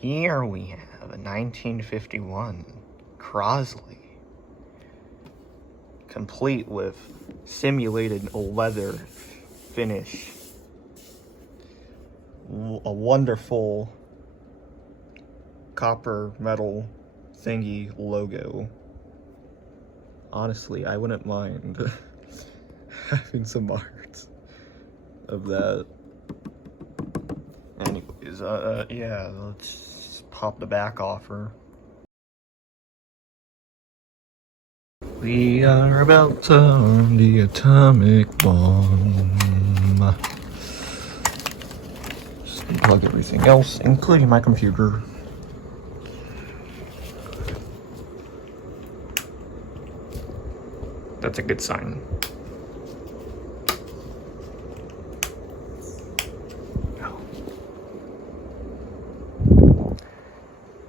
Here we have a 1951 Crosley, complete with simulated leather finish. A wonderful copper metal thingy logo. Honestly, I wouldn't mind having some art of that. Anyways, yeah, let's pop the back off her. We are about to arm the atomic bomb. Just unplug everything else, including my computer. That's a good sign.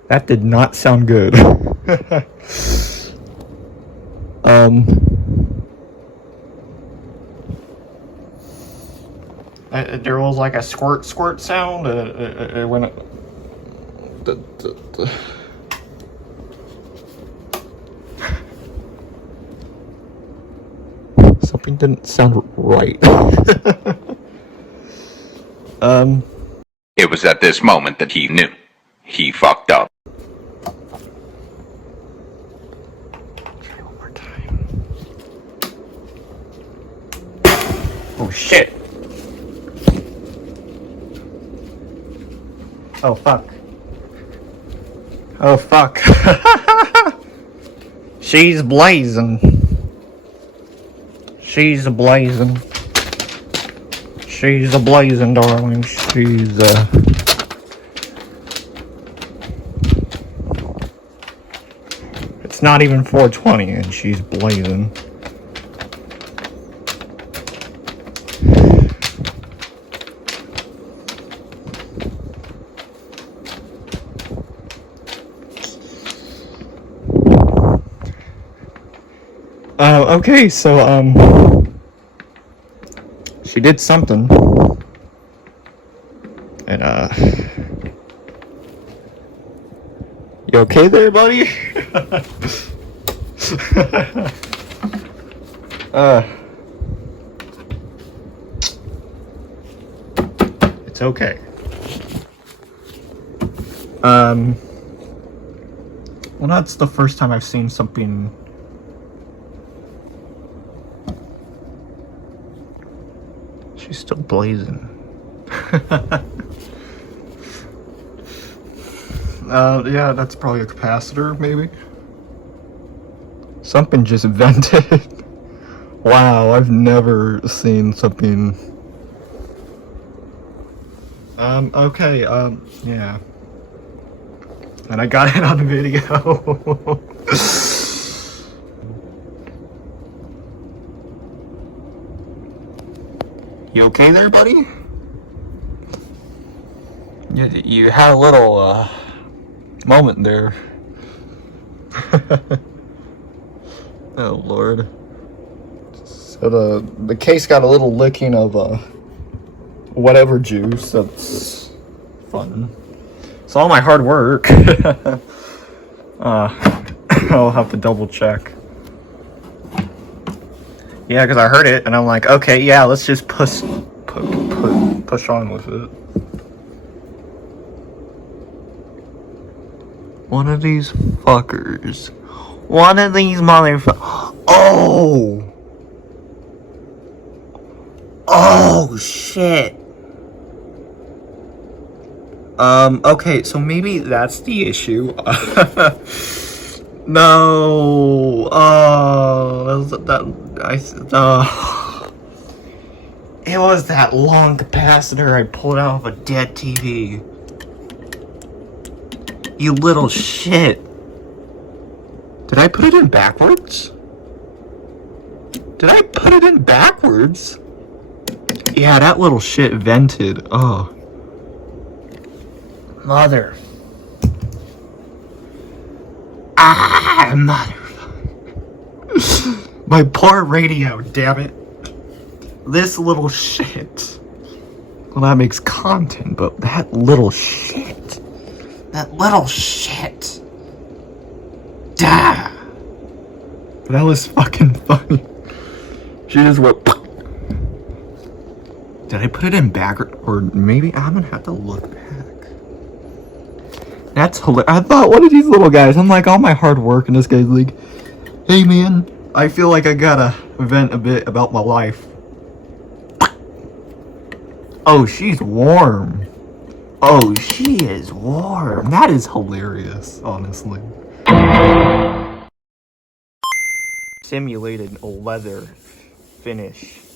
That did not sound good. There was like a squirt sound when it... Something didn't sound right. It was at this moment that he knew. He fucked up. Try one more time. Oh shit. Oh fuck. Oh fuck. She's blazing. She's a blazing. She's a blazing, darling. She's It's not even 4:20 and she's blazing. Okay, so, she did something. And, you okay there, buddy? It's okay. Well, that's the first time I've seen something. She's still blazing. Yeah, that's probably a capacitor, maybe. Something just vented. Wow, I've never seen something. Okay, yeah. And I got it on video. You okay there, buddy? You had a little, moment there. Oh, Lord. So the case got a little licking of, whatever juice. That's fun. It's all my hard work. I'll have to double check. Yeah, because I heard it, and I'm like, okay, yeah, let's just push on with it. One of these fuckers. One of these motherfuckers. Oh! Oh, shit. Okay, so maybe that's the issue. No. It was that long capacitor I pulled out of a dead TV. You little shit. Did I put it in backwards? Did I put it in backwards? Yeah, that little shit vented. Oh. Mother. Ah, mother. My poor radio, damn it. This little shit. Well, that makes content, but that little shit. That little shit. Duh. That was fucking funny. She just went. Did I put it in back or maybe I'm gonna have to look back. That's hilarious. I thought one of these little guys. I'm like all my hard work, and this guy's like, "Hey man, I feel like I gotta vent a bit about my life." Oh, she's warm. Oh, she is warm. That is hilarious, honestly. Simulated leather finish.